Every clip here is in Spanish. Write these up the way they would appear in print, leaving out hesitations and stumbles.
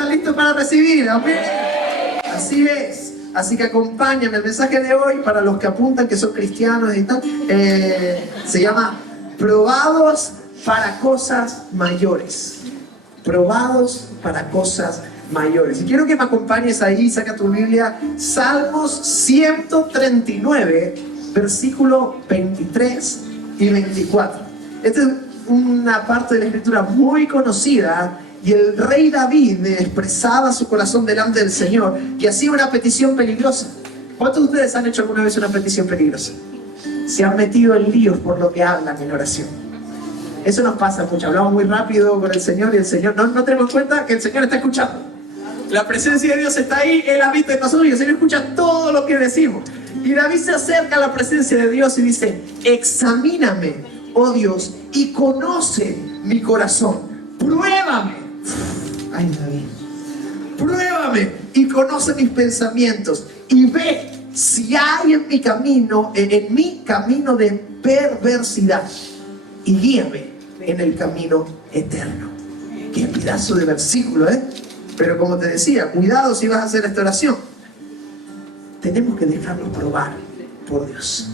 ¿Están listos para recibir? Amén. Así es. Así que acompáñame. El mensaje de hoy, para los que apuntan que son cristianos y tal, se llama Probados para cosas mayores. Probados para cosas mayores. Y quiero que me acompañes ahí, saca tu Biblia, Salmos 139, versículo 23 y 24. Esta es una parte de la escritura muy conocida, y el rey David expresaba su corazón delante del Señor y hacía una petición peligrosa. ¿Cuántos de ustedes han hecho alguna vez una petición peligrosa? Se han metido en líos por lo que hablan en oración. Eso nos pasa mucho. Hablamos muy rápido con el Señor y el Señor no tenemos en cuenta que el Señor está escuchando. La presencia de Dios está ahí, Él habita en nosotros y el Señor escucha todo lo que decimos. Y David se acerca a la presencia de Dios y dice: examíname, oh Dios, y conoce mi corazón. Pruébame. Ay, David. Pruébame y conoce mis pensamientos y ve si hay en mi camino de perversidad, y guíame en el camino eterno. Qué pedazo de versículo, ¿eh? Pero como te decía, cuidado si vas a hacer esta oración. Tenemos que dejarnos probar por Dios.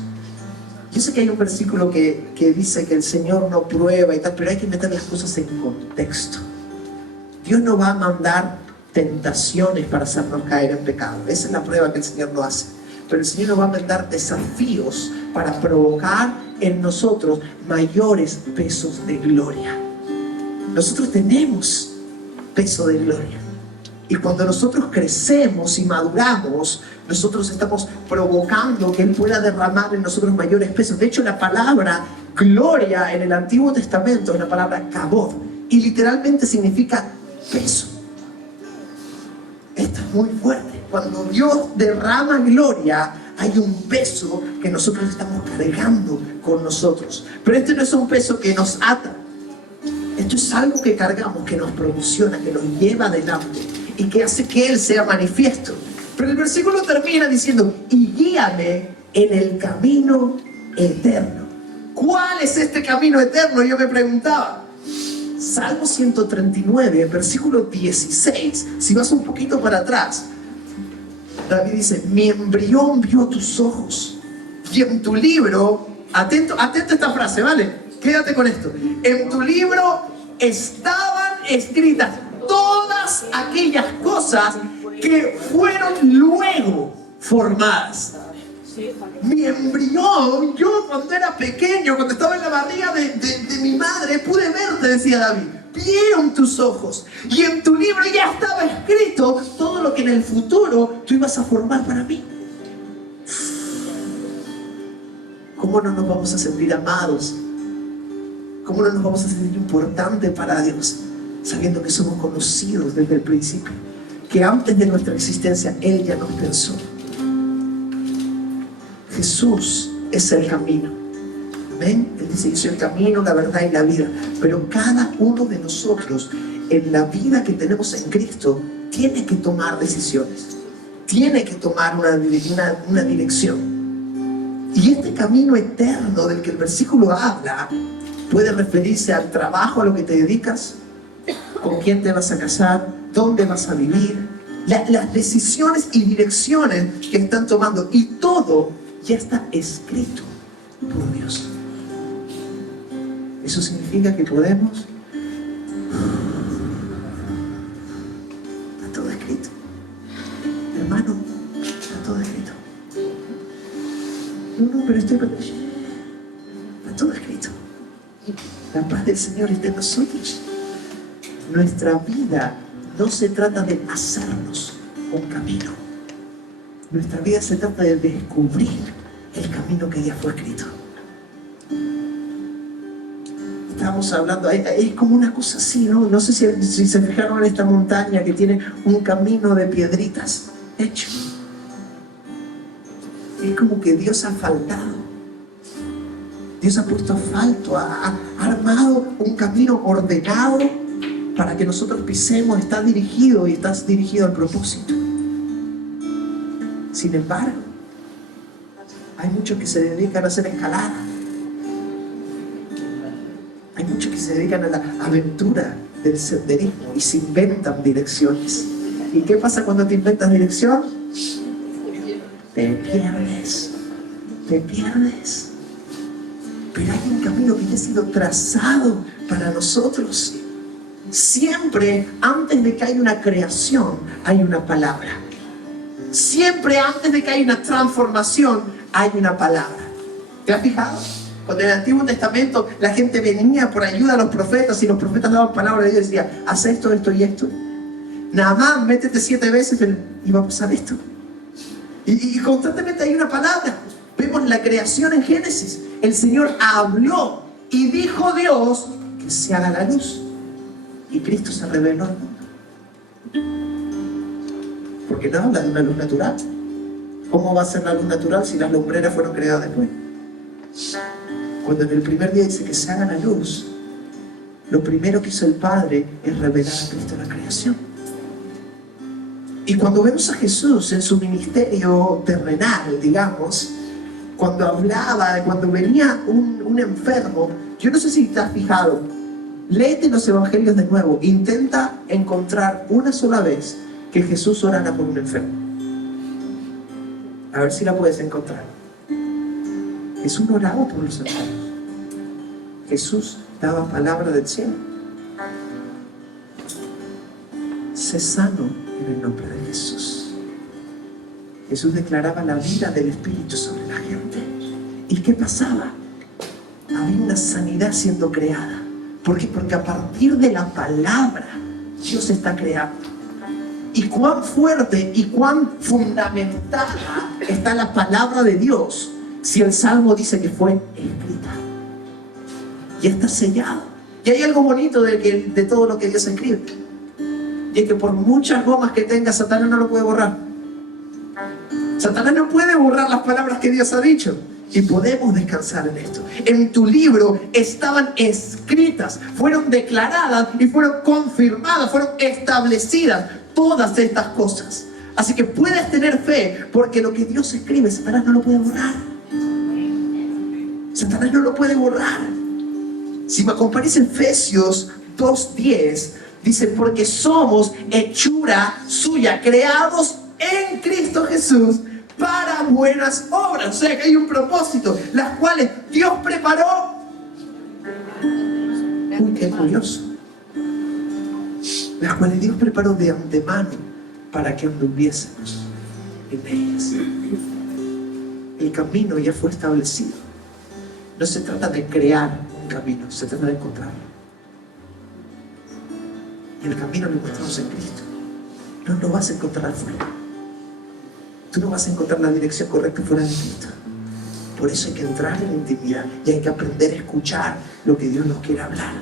Yo sé que hay un versículo que dice que el Señor no prueba y tal, pero hay que meter las cosas en contexto. Dios no va a mandar tentaciones para hacernos caer en pecado. Esa es la prueba que el Señor no hace. Pero el Señor nos va a mandar desafíos para provocar en nosotros mayores pesos de gloria. Nosotros tenemos peso de gloria. Y cuando nosotros crecemos y maduramos, nosotros estamos provocando que Él pueda derramar en nosotros mayores pesos. De hecho, la palabra gloria en el Antiguo Testamento es la palabra kabod, y literalmente significa peso. Esto es muy fuerte. Cuando Dios derrama gloria, hay un peso que nosotros estamos cargando con nosotros. Pero este no es un peso que nos ata. Esto es algo que cargamos, que nos promociona, que nos lleva adelante y que hace que Él sea manifiesto. Pero el versículo termina diciendo: y guíame en el camino eterno. ¿Cuál es este camino eterno? Yo me preguntaba. Salmo 139, versículo 16. Si vas un poquito para atrás, David dice: mi embrión vio tus ojos, y en tu libro, atento a esta frase, ¿vale? Quédate con esto. En tu libro estaban escritas todas aquellas cosas que fueron luego formadas. Mi embrión, yo cuando era pequeño, cuando estaba en la barriga de mi madre, pude verte, decía David. Vieron tus ojos, y en tu libro ya estaba escrito todo lo que en el futuro tú ibas a formar para mí. ¿Cómo no nos vamos a sentir amados? ¿Cómo no nos vamos a sentir importantes para Dios, sabiendo que somos conocidos desde el principio? Que antes de nuestra existencia Él ya nos pensó. Jesús es el camino. Amén. Él dice: yo soy el camino, la verdad y la vida. Pero cada uno de nosotros, en la vida que tenemos en Cristo, tiene que tomar decisiones. Tiene que tomar una dirección. Y este camino eterno del que el versículo habla puede referirse al trabajo a lo que te dedicas, con quién te vas a casar, dónde vas a vivir, las decisiones y direcciones que están tomando. Y todo ya está escrito por Dios. Eso significa que podemos... Está todo escrito. Hermano, está todo escrito. No, pero estoy... Está todo escrito. La paz del Señor está en nosotros. Nuestra vida no se trata de hacernos un camino. Nuestra vida se trata de descubrir el camino que ya fue escrito. Estamos hablando, es como una cosa así, ¿no? No sé si se fijaron en esta montaña que tiene un camino de piedritas hecho. Es como que Dios ha faltado. Dios ha puesto asfalto, ha armado un camino ordenado para que nosotros pisemos. Está dirigido y estás dirigido al propósito. Sin embargo, hay muchos que se dedican a hacer escalada. Hay muchos que se dedican a la aventura del senderismo y se inventan direcciones. ¿Y qué pasa cuando te inventas dirección? Te pierdes. Te pierdes. Pero hay un camino que ya ha sido trazado para nosotros. Siempre antes de que haya una creación, hay una palabra. Siempre antes de que haya una transformación, hay una palabra. ¿Te has fijado? Cuando en el Antiguo Testamento la gente venía por ayuda a los profetas y los profetas daban palabra de Dios y decían, haz esto, esto y esto. Nada más, métete 7 veces y va a pasar esto. Y constantemente hay una palabra. Vemos la creación en Génesis. El Señor habló y dijo Dios que se haga la luz. Y Cristo se reveló al mundo. Porque no habla de una luz natural. ¿Cómo va a ser la luz natural si las lumbreras fueron creadas después? Cuando en el primer día dice que se haga la luz, lo primero que hizo el Padre es revelar a Cristo en la creación. Y cuando vemos a Jesús en su ministerio terrenal, digamos, cuando hablaba, cuando venía un enfermo, yo no sé si te has fijado, léete los evangelios de nuevo, intenta encontrar una sola vez que Jesús orara por un enfermo. A ver si la puedes encontrar. Jesús no oraba por los enfermos. Jesús daba palabra del cielo. Sé sano en el nombre de Jesús. Jesús declaraba la vida del Espíritu sobre la gente. ¿Y qué pasaba? Había una sanidad siendo creada. ¿Por qué? Porque a partir de la palabra Dios está creando. Y cuán fuerte y cuán fundamentada está la palabra de Dios si el Salmo dice que fue escrita. Ya está sellado. Y hay algo bonito de todo lo que Dios escribe. Y es que por muchas gomas que tenga, Satanás no lo puede borrar. Satanás no puede borrar las palabras que Dios ha dicho. Y podemos descansar en esto. En tu libro estaban escritas, fueron declaradas y fueron confirmadas, fueron establecidas todas estas cosas. Así que puedes tener fe, porque lo que Dios escribe, Satanás no lo puede borrar. Satanás no lo puede borrar. Si me acompañas en Efesios 2:10, dice, porque somos hechura suya, creados en Cristo Jesús para buenas obras. O sea que hay un propósito, las cuales Dios preparó. Uy, qué curioso. Las cuales Dios preparó de antemano para que anduviésemos en ellas. El camino ya fue establecido. No se trata de crear un camino, se trata de encontrarlo. Y el camino lo encontramos en Cristo. No lo vas a encontrar afuera. Tú no vas a encontrar la dirección correcta fuera de Cristo. Por eso hay que entrar en la intimidad y hay que aprender a escuchar lo que Dios nos quiere hablar.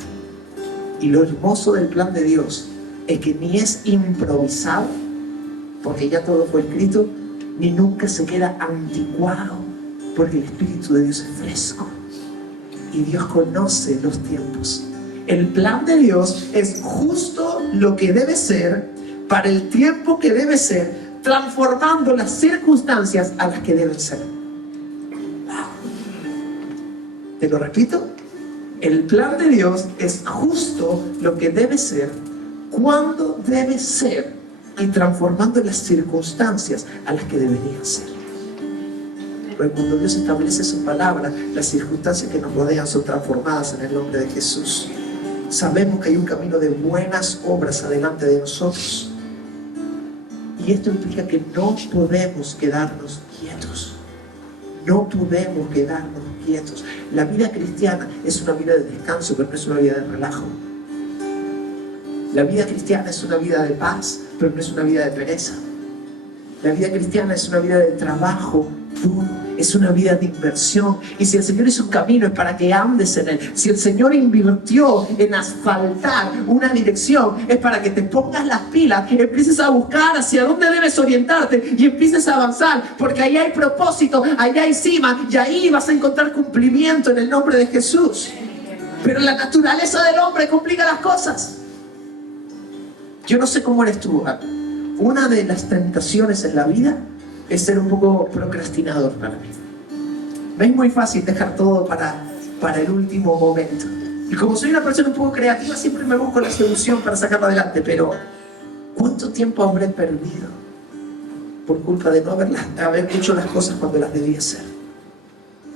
Y lo hermoso del plan de Dios es que ni es improvisado, porque ya todo fue escrito, ni nunca se queda anticuado, porque el Espíritu de Dios es fresco y Dios conoce los tiempos. El plan de Dios es justo lo que debe ser para el tiempo que debe ser, transformando las circunstancias a las que deben ser. Te lo repito, el plan de Dios es justo lo que debe ser, cuando debe ser, y transformando las circunstancias a las que deberían ser. Porque cuando Dios establece su palabra, las circunstancias que nos rodean son transformadas en el nombre de Jesús. Sabemos que hay un camino de buenas obras adelante de nosotros. Y esto implica que no podemos quedarnos quietos. No podemos quedarnos quietos. La vida cristiana es una vida de descanso, pero no es una vida de relajo. La vida cristiana es una vida de paz, pero no es una vida de pereza. La vida cristiana es una vida de trabajo duro, es una vida de inversión. Y si el Señor hizo un camino, es para que andes en él. Si el Señor invirtió en asfaltar una dirección, es para que te pongas las pilas, que empieces a buscar hacia dónde debes orientarte y empieces a avanzar, porque ahí hay propósito, ahí hay cima, y ahí vas a encontrar cumplimiento en el nombre de Jesús. Pero la naturaleza del hombre complica las cosas. Yo no sé cómo eres tú. Una de las tentaciones en la vida es ser un poco procrastinador para mí. Me es muy fácil dejar todo para el último momento. Y como soy una persona un poco creativa, siempre me busco la solución para sacarlo adelante. Pero, ¿cuánto tiempo habré perdido por culpa de no haber hecho las cosas cuando las debía hacer?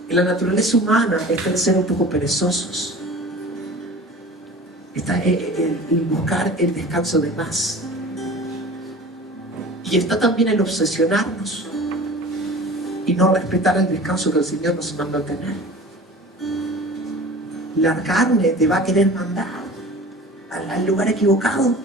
Y la naturaleza humana está en ser un poco perezosos. Está en buscar el descanso de más. Y está también el obsesionarnos y no respetar el descanso que el Señor nos manda a tener. La carne te va a querer mandar al lugar equivocado.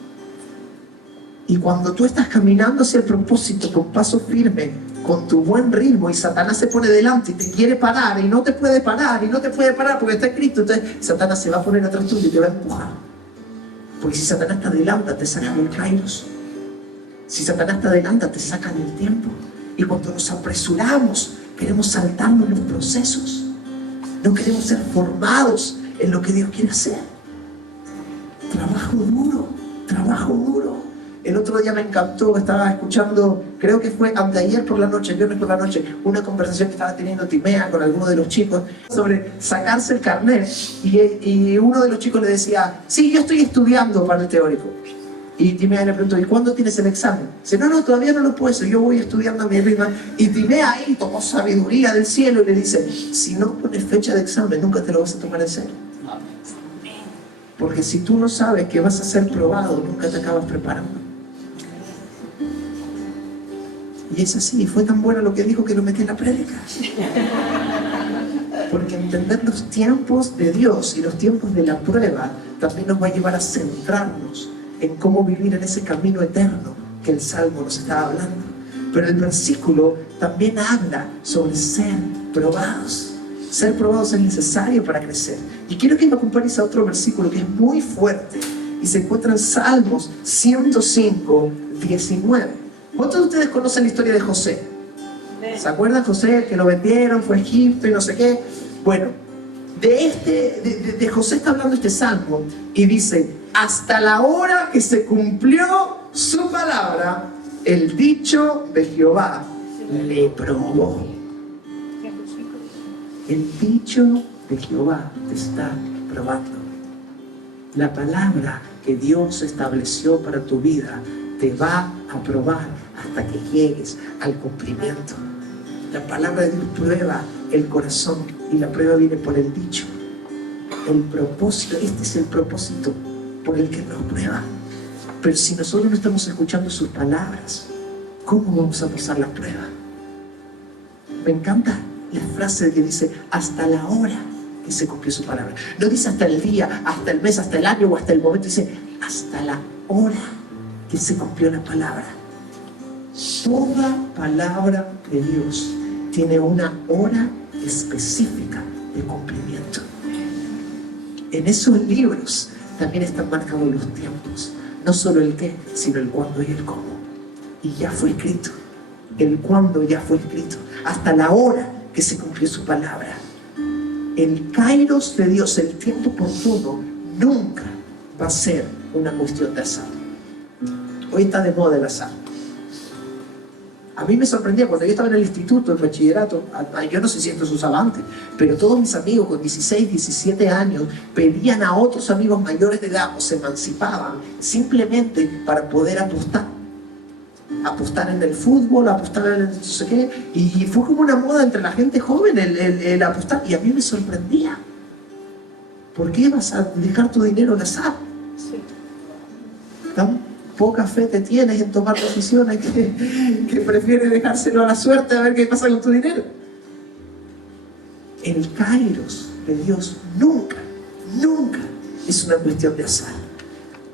Y cuando tú estás caminando hacia el propósito con paso firme, con tu buen ritmo, y Satanás se pone delante y te quiere parar y no te puede parar, y no te puede parar porque está escrito, entonces Satanás se va a poner atrás tuyo y te va a empujar. Porque si Satanás te adelanta, te sacan el kairos. Si Satanás te adelanta, te sacan el tiempo. Y cuando nos apresuramos, queremos saltarnos los procesos. No queremos ser formados en lo que Dios quiere hacer. Trabajo duro, trabajo duro. El otro día me encantó, estaba escuchando, creo que fue anteayer por la noche, viernes por la noche, una conversación que estaba teniendo Timea con algunos de los chicos sobre sacarse el carnet. Y uno de los chicos le decía, sí, yo estoy estudiando para el teórico. Y Timea le preguntó, ¿y cuándo tienes el examen? Dice, no, todavía no lo puedo hacer, yo voy estudiando a mi ritmo. Y Timea ahí tomó sabiduría del cielo y le dice, si no pones fecha de examen, nunca te lo vas a tomar en serio. Porque si tú no sabes que vas a ser probado, nunca te acabas preparando. Y es así, fue tan bueno lo que dijo que lo metí en la prédica. Porque entender los tiempos de Dios y los tiempos de la prueba también nos va a llevar a centrarnos en cómo vivir en ese camino eterno que el Salmo nos estaba hablando. Pero el versículo también habla sobre ser probados. Ser probados es necesario para crecer. Y quiero que me acompañes a otro versículo que es muy fuerte y se encuentra en Salmos 105, 19. ¿Cuántos de ustedes conocen la historia de José? ¿Se acuerdan José que lo vendieron, fue a Egipto y no sé qué? Bueno, de José está hablando este salmo y dice, hasta la hora que se cumplió su palabra, el dicho de Jehová le probó. El dicho de Jehová te está probando. La palabra que Dios estableció para tu vida te va a probar hasta que llegues al cumplimiento. La palabra de Dios prueba el corazón y la prueba viene por el dicho. El propósito, este es el propósito por el que nos prueba. Pero si nosotros no estamos escuchando sus palabras, ¿cómo vamos a pasar la prueba? Me encanta la frase que dice hasta la hora que se cumplió su palabra. No dice hasta el día, hasta el mes, hasta el año o hasta el momento. Dice hasta la hora que se cumplió la palabra. Toda palabra de Dios tiene una hora específica de cumplimiento. En esos libros también están marcados los tiempos. No solo el qué, sino el cuándo y el cómo. Y ya fue escrito. El cuándo ya fue escrito. Hasta la hora que se cumplió su palabra. El kairos de Dios, el tiempo oportuno, nunca va a ser una cuestión de azar. Hoy está de moda el azar. A mí me sorprendía cuando yo estaba en el instituto, en bachillerato, yo no sé si esto se usaba antes, pero todos mis amigos con 16, 17 años pedían a otros amigos mayores de edad o se emancipaban simplemente para poder apostar. Apostar en el fútbol, apostar en el no sé qué, y fue como una moda entre la gente joven el apostar, y a mí me sorprendía. ¿Por qué vas a dejar tu dinero al azar? Sí. ¿Tan poca fe te tienes en tomar decisiones que prefieres dejárselo a la suerte a ver qué pasa con tu dinero? El kairos de Dios nunca es una cuestión de azar.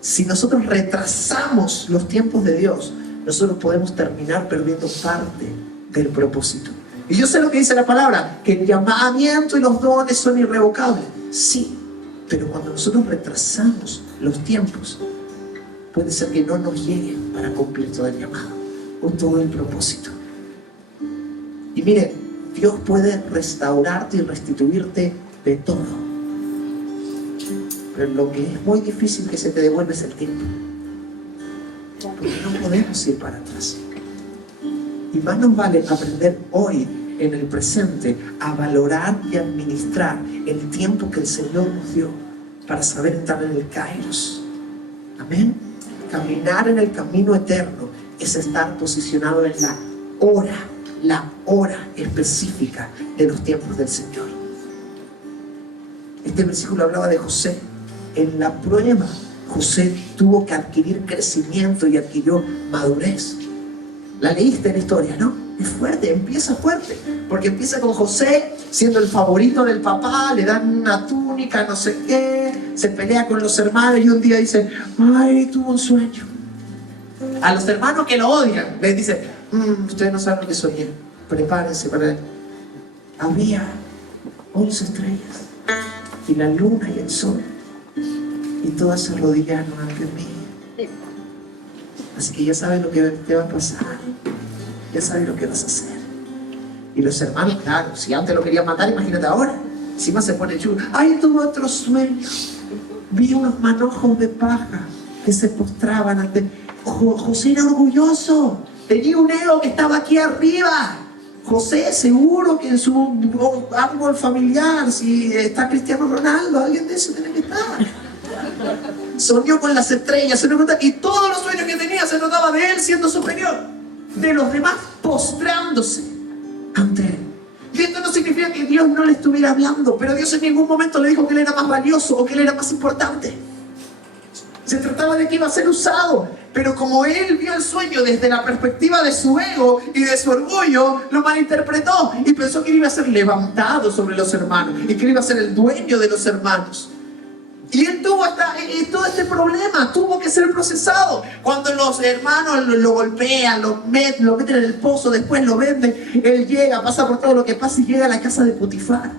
Si nosotros retrasamos los tiempos de Dios, nosotros podemos terminar perdiendo parte del propósito. Y yo sé lo que dice la palabra, que el llamamiento y los dones son irrevocables. Sí, pero cuando nosotros retrasamos los tiempos, puede ser que no nos llegue para cumplir todo el llamado o todo el propósito. Y miren, Dios puede restaurarte y restituirte de todo. Pero lo que es muy difícil que se te devuelva es el tiempo. Porque no podemos ir para atrás. Y más nos vale aprender hoy, en el presente, a valorar y administrar el tiempo que el Señor nos dio, para saber estar en el Kairos. Amén. Caminar en el camino eterno es estar posicionado en la hora específica de los tiempos del Señor. Este versículo hablaba de José. En la prueba, José tuvo que adquirir crecimiento y adquirió madurez. La leíste en la historia, ¿no? Es fuerte, empieza fuerte, porque empieza con José siendo el favorito del papá, le dan una túnica, no sé qué, se pelea con los hermanos y un día dice, ay, tuvo un sueño. A los hermanos que lo odian, les dice, ustedes no saben lo que soñé, prepárense para él. Había 11 estrellas, y la luna y el sol, y todas se arrodillaron ante mí. Así que ya sabes lo que te va a pasar, ya sabes lo que vas a hacer. Y los hermanos, claro, si antes lo querían matar, imagínate ahora. Encima se pone chulo. Ay, tuve otro sueño. Vi unos manojos de paja que se postraban ante... José era orgulloso. Tenía un ego que estaba aquí arriba. José, seguro que en su árbol familiar, si está Cristiano Ronaldo, alguien de eso tiene que estar. Soñó con las estrellas, y todos los sueños que tenía se notaba de él siendo superior, de los demás postrándose ante él. Y esto no significa que Dios no le estuviera hablando, pero Dios en ningún momento le dijo que él era más valioso o que él era más importante. Se trataba de que iba a ser usado, pero como él vio el sueño desde la perspectiva de su ego y de su orgullo, lo malinterpretó y pensó que él iba a ser levantado sobre los hermanos y que él iba a ser el dueño de los hermanos. Y él tuvo todo este problema, tuvo que ser procesado. Cuando los hermanos lo golpean, lo meten en el pozo, después lo venden, él llega, pasa por todo lo que pasa y llega a la casa de Potifar.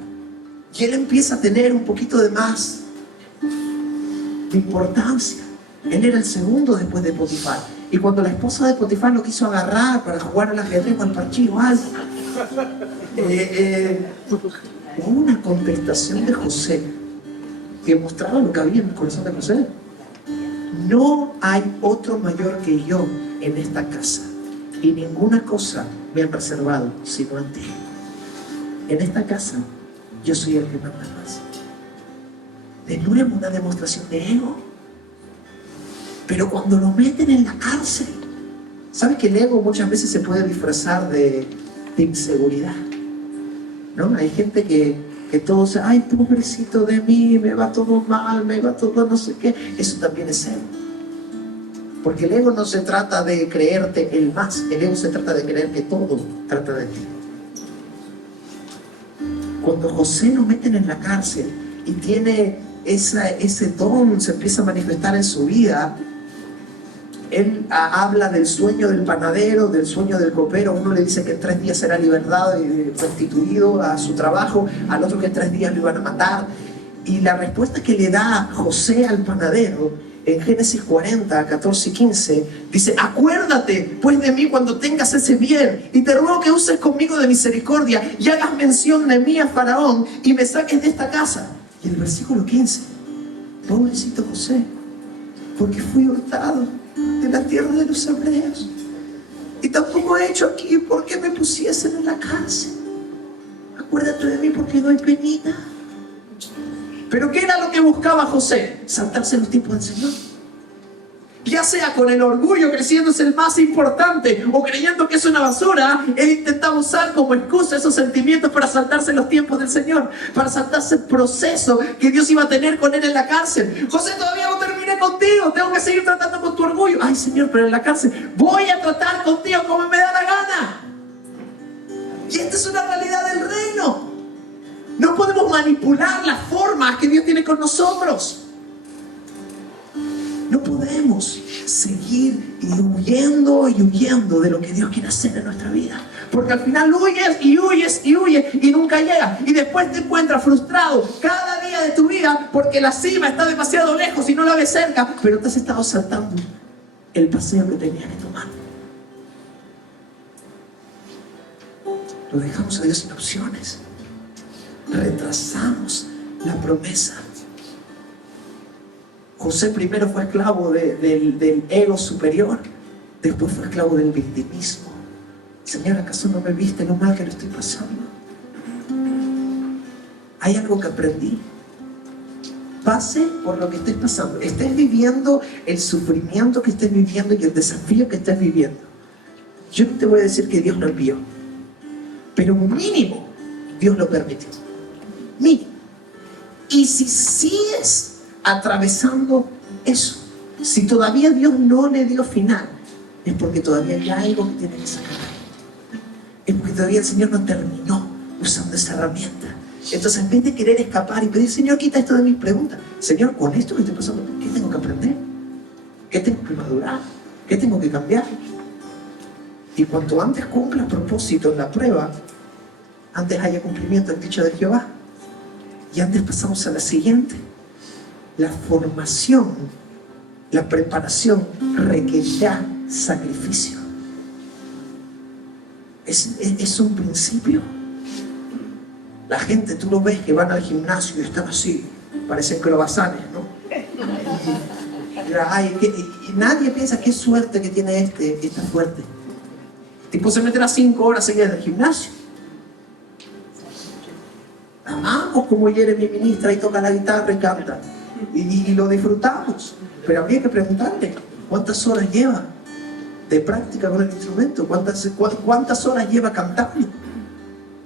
Y él empieza a tener un poquito de más de importancia. Él era el segundo después de Potifar. Y cuando la esposa de Potifar lo quiso agarrar para jugar al ajedrez o al parchís o algo, hubo una contestación de José que mostraba lo que había en el corazón de José. No hay otro mayor que yo en esta casa, y ninguna cosa me han reservado sino a ti. En esta casa yo soy el que manda más. De nuevo una demostración de ego. Pero cuando lo meten en la cárcel, ¿sabes que el ego muchas veces se puede disfrazar de inseguridad? ¿No? Hay gente que todos, ay, pobrecito de mí, me va todo mal, me va todo no sé qué. Eso también es ego. Porque el ego no se trata de creerte el más, el ego se trata de creer que todo trata de ti. Cuando José lo meten en la cárcel y tiene ese don, se empieza a manifestar en su vida. Él habla del sueño del panadero, del sueño del copero. Uno le dice que en 3 días será libertado y restituido a su trabajo, al otro que en 3 días lo iban a matar. Y la respuesta que le da José al panadero en Génesis 40, 14 y 15 dice: acuérdate pues de mí cuando tengas ese bien, y te ruego que uses conmigo de misericordia y hagas mención de mí a Faraón y me saques de esta casa. Y el versículo 15: pobrecito José, porque fui hurtado de la tierra de los hebreos, y tampoco he hecho aquí porque me pusiesen en la cárcel. Acuérdate de mí porque doy penita. Pero ¿qué era lo que buscaba José? Saltarse los tiempos del Señor. Ya sea con el orgullo creciéndose el más importante o creyendo que es una basura, él intentaba usar como excusa esos sentimientos para saltarse los tiempos del Señor, para saltarse el proceso que Dios iba a tener con él en la cárcel. José, todavía no terminé contigo, tengo que seguir tratando con tu orgullo. Ay, Señor, pero en la cárcel voy a tratar contigo como me da la gana. Y esta es una realidad del reino. No podemos manipular las formas que Dios tiene con nosotros. No podemos seguir huyendo y huyendo de lo que Dios quiere hacer en nuestra vida. Porque al final huyes y huyes y huyes y nunca llegas. Y después te encuentras frustrado cada día de tu vida porque la cima está demasiado lejos y no la ves cerca, pero te has estado saltando el paseo que tenías que tomar. Lo dejamos a Dios sin opciones. Retrasamos la promesa. José primero fue esclavo del ego superior, después fue esclavo del victimismo. Señor, ¿acaso no me viste lo mal que lo estoy pasando? Hay algo que aprendí. pase por lo que estés pasando, estés viviendo el sufrimiento que estés viviendo y el desafío que estés viviendo, yo no te voy a decir que Dios lo envió, pero mínimo Dios lo permitió. Mínimo. Y si sigues atravesando eso, si todavía Dios no le dio final, es porque todavía hay algo que tiene que sacar. Es porque todavía el Señor no terminó usando esa herramienta. Entonces, en vez de querer escapar y pedir, Señor, quita esto de mis preguntas, Señor, con esto que estoy pasando, ¿qué tengo que aprender? ¿Qué tengo que madurar? ¿Qué tengo que cambiar? Y cuanto antes cumpla propósito en la prueba, antes haya cumplimiento del dicho de Jehová. Y antes pasamos a la siguiente. La formación, la preparación requerirá sacrificio. Es un principio. La gente, tú lo ves que van al gimnasio y están así, parecen crobazanes, ¿no? Y nadie piensa qué suerte que tiene está fuerte. El tipo se meterá 5 horas seguidas en el gimnasio. Amamos como Jeremy ministra y toca la guitarra y canta. Y lo disfrutamos. Pero habría que preguntarle, ¿cuántas horas lleva de práctica con el instrumento? ¿Cuántas horas lleva cantando?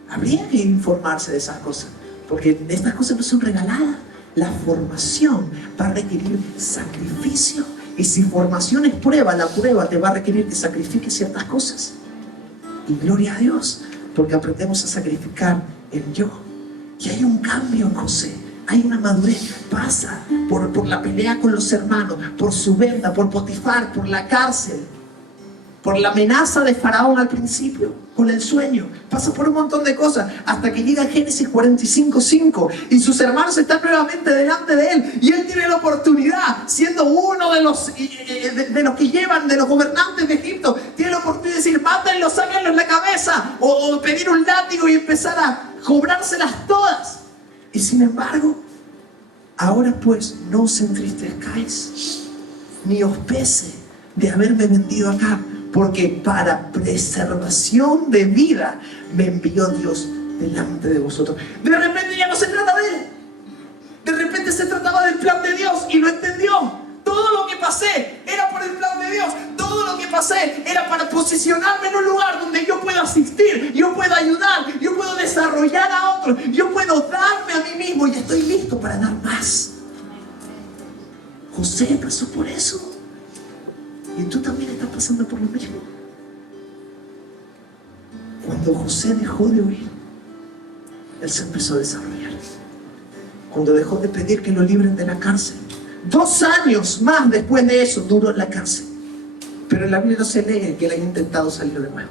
Habría que informarse de esas cosas, porque estas cosas no son regaladas. La formación va a requerir sacrificio. Y si formación es prueba, la prueba te va a requerir que sacrifiques ciertas cosas. Y gloria a Dios, porque aprendemos a sacrificar el yo. Y hay un cambio en José. Hay una madurez. Pasa por la pelea con los hermanos, por su venta, por Potifar, por la cárcel, por la amenaza de Faraón al principio, con el sueño. Pasa por un montón de cosas, hasta que llega Génesis 45:5 y sus hermanos están nuevamente delante de él. Y él tiene la oportunidad, siendo uno de los que llevan, de los gobernantes de Egipto, tiene la oportunidad de decir, mátenlo, sáquenlo en la cabeza, o pedir un látigo y empezar a cobrárselas todas. Y sin embargo, ahora pues no os entristezcáis, ni os pese de haberme vendido acá, porque para preservación de vida me envió Dios delante de vosotros. De repente ya no se trata de él. De repente se trataba del plan de Dios y lo entendió. Todo lo que pasé era por el plan de Dios. Todo lo que pasé era para posicionarme en un lugar donde yo puedo asistir, yo puedo ayudar, yo puedo desarrollar a otros, yo puedo darme a mí mismo y estoy listo para dar más. José pasó por eso. Y tú también estás pasando por lo mismo. Cuando José dejó de huir, él se empezó a desarrollar. Cuando dejó de pedir que lo libren de la cárcel, 2 años más después de eso duró en la cárcel. Pero en la Biblia no se lee que él haya intentado salir de nuevo.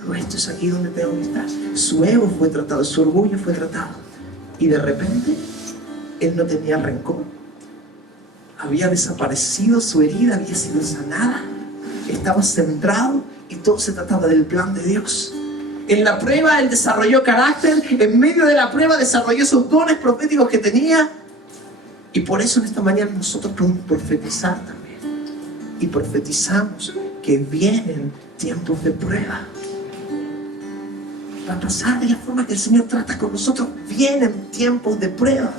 Pero esto es aquí donde tengo que estar. Su ego fue tratado, su orgullo fue tratado. Y de repente, él no tenía rencor. Había desaparecido, su herida había sido sanada, estaba centrado y todo se trataba del plan de Dios. En la prueba él desarrolló carácter, en medio de la prueba desarrolló esos dones proféticos que tenía. Y por eso en esta mañana nosotros podemos profetizar también. Y profetizamos que vienen tiempos de prueba. Va a pasar de la forma que el Señor trata con nosotros. Vienen tiempos de prueba.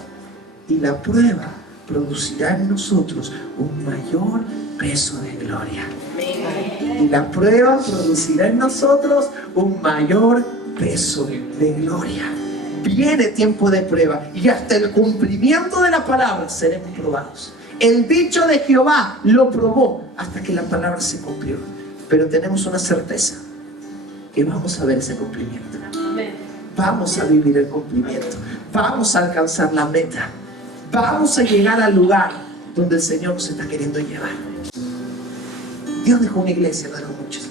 Y la prueba producirá en nosotros un mayor peso de gloria. Y la prueba producirá en nosotros un mayor peso de gloria. Viene tiempo de prueba y hasta el cumplimiento de la palabra seremos probados. El dicho de Jehová lo probó hasta que la palabra se cumplió. Pero tenemos una certeza, que vamos a ver ese cumplimiento. Vamos a vivir el cumplimiento. Vamos a alcanzar la meta. Vamos a llegar al lugar donde el Señor nos está queriendo llevar. Dios dejó una iglesia, no dejó muchas.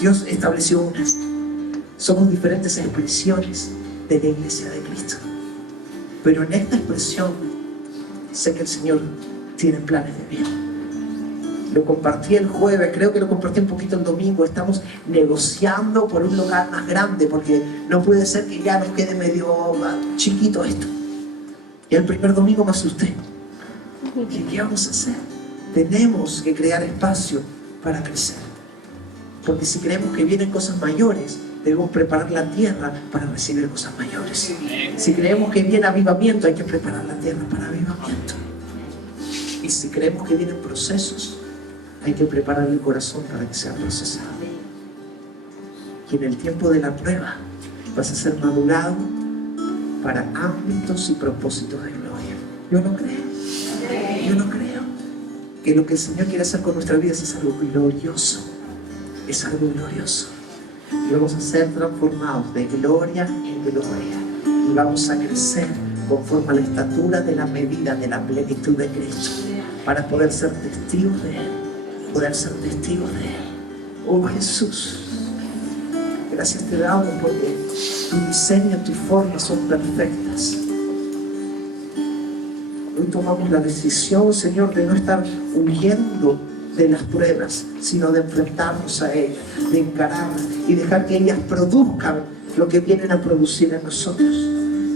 Dios estableció unas. Somos diferentes expresiones de la iglesia de Cristo. Pero en esta expresión sé que el Señor tiene planes de bien. Lo compartí el jueves, creo que lo compartí un poquito el domingo. Estamos negociando por un lugar más grande porque no puede ser que ya nos quede medio chiquito esto. Y el primer domingo me asusté. ¿Qué vamos a hacer? Tenemos que crear espacio para crecer. Porque si creemos que vienen cosas mayores, debemos preparar la tierra para recibir cosas mayores. Si creemos que viene avivamiento, hay que preparar la tierra para avivamiento. Y si creemos que vienen procesos, hay que preparar el corazón para que sea procesado. Y en el tiempo de la prueba vas a ser madurado para ámbitos y propósitos de gloria. Yo lo creo. Yo lo creo. Que lo que el Señor quiere hacer con nuestras vidas es algo glorioso. Es algo glorioso. Y vamos a ser transformados de gloria en gloria. Y vamos a crecer conforme a la estatura de la medida de la plenitud de Cristo. Para poder ser testigos de Él. Poder ser testigos de Él. Oh Jesús. Gracias te damos porque tu diseño, tus formas son perfectas. Hoy tomamos la decisión, Señor, de no estar huyendo de las pruebas, sino de enfrentarnos a ellas, de encararlas y dejar que ellas produzcan lo que vienen a producir en nosotros.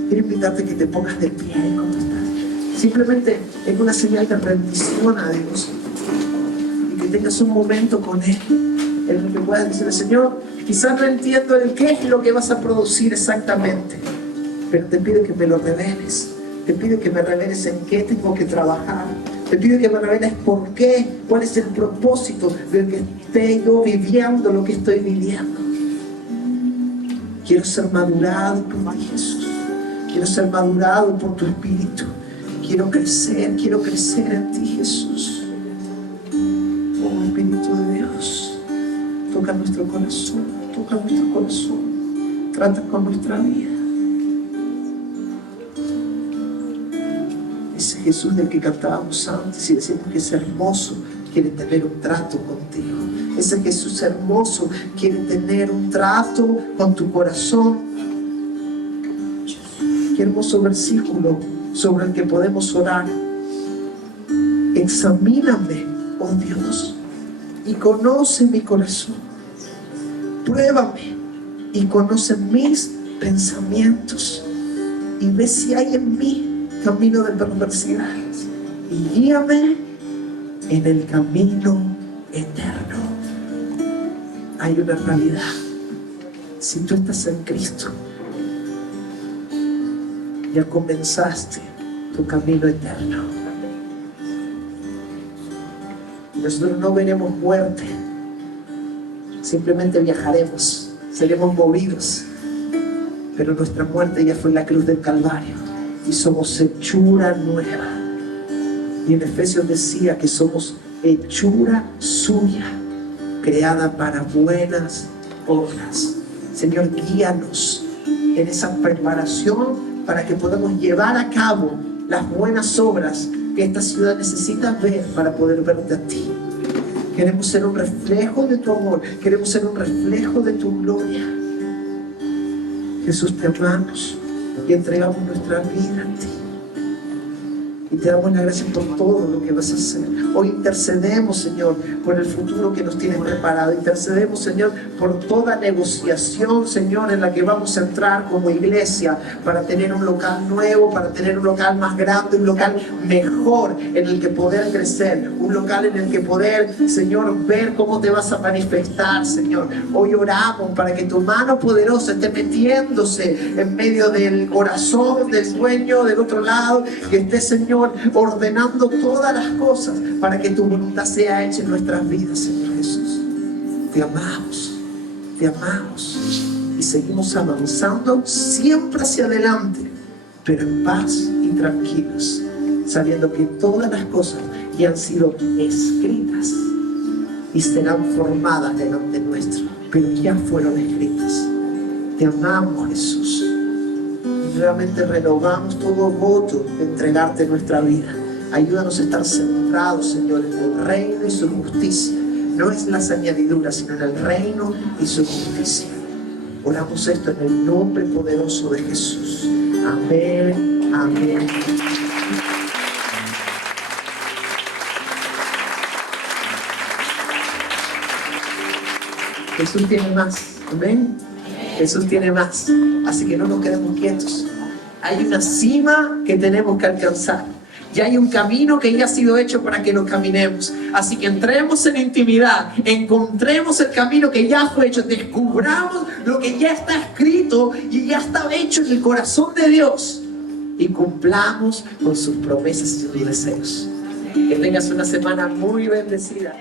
Quiero invitarte a que te pongas de pie como estás. Simplemente en una señal de rendición a Dios y que tengas un momento con Él en el que puedas decirle: Señor, quizás no entiendo el qué es lo que vas a producir exactamente, pero te pido que me lo reveles. Te pido que me reveles en qué tengo que trabajar. Te pido que me reveles por qué, cuál es el propósito del que esté yo viviendo lo que estoy viviendo. Quiero ser madurado por ti, Jesús. Quiero ser madurado por tu Espíritu. Quiero crecer en ti, Jesús. Oh Espíritu de Dios, toca nuestro corazón, trata con nuestra vida. Ese Jesús del que cantábamos antes y decimos que es hermoso, quiere tener un trato contigo. Ese Jesús hermoso quiere tener un trato con tu corazón. Qué hermoso versículo sobre el que podemos orar. Examíname, oh Dios, y conoce mi corazón. Pruébame y conoce mis pensamientos y ve si hay en mí camino de perversidad y guíame en el camino eterno. Hay una realidad: si tú estás en Cristo, ya comenzaste tu camino eterno. Nosotros no veremos muerte, simplemente viajaremos, seremos movidos, pero nuestra muerte ya fue en la cruz del Calvario y somos hechura nueva. Y en Efesios decía que somos hechura suya, creada para buenas obras. Señor, guíanos en esa preparación para que podamos llevar a cabo las buenas obras que esta ciudad necesita ver para poder verte a ti. Queremos ser un reflejo de tu amor, queremos ser un reflejo de tu gloria. Jesús, te amamos y entregamos nuestra vida a ti. Y te damos las gracias por todo lo que vas a hacer. Hoy intercedemos, Señor, por el futuro que nos tienes preparado. Intercedemos, Señor, por toda negociación, Señor, en la que vamos a entrar como iglesia para tener un local nuevo, para tener un local más grande, un local mejor en el que poder crecer, un local en el que poder, Señor, ver cómo te vas a manifestar, Señor. Hoy oramos para que tu mano poderosa esté metiéndose en medio del corazón del dueño del otro lado, que esté, Señor, ordenando todas las cosas para que tu voluntad sea hecha en nuestras vidas, Señor Jesús. Te amamos y seguimos avanzando siempre hacia adelante, pero en paz y tranquilos, sabiendo que todas las cosas ya han sido escritas y serán formadas delante nuestro, pero ya fueron escritas. Te amamos, Jesús. Nuevamente renovamos todo voto de entregarte nuestra vida. Ayúdanos a estar centrados, Señor, en el reino y su justicia. No es las añadiduras, sino en el reino y su justicia. Oramos esto en el nombre poderoso de Jesús. Amén, amén. Jesús tiene más. Amén. Jesús tiene más. Así que no nos quedemos quietos. Hay una cima que tenemos que alcanzar. que hay un camino que ya ha sido hecho para que lo caminemos. Así que entremos en intimidad, encontremos el camino que ya fue hecho, descubramos lo que ya está escrito y ya está hecho en el corazón de Dios y cumplamos con sus promesas y sus deseos. Que tengas una semana muy bendecida.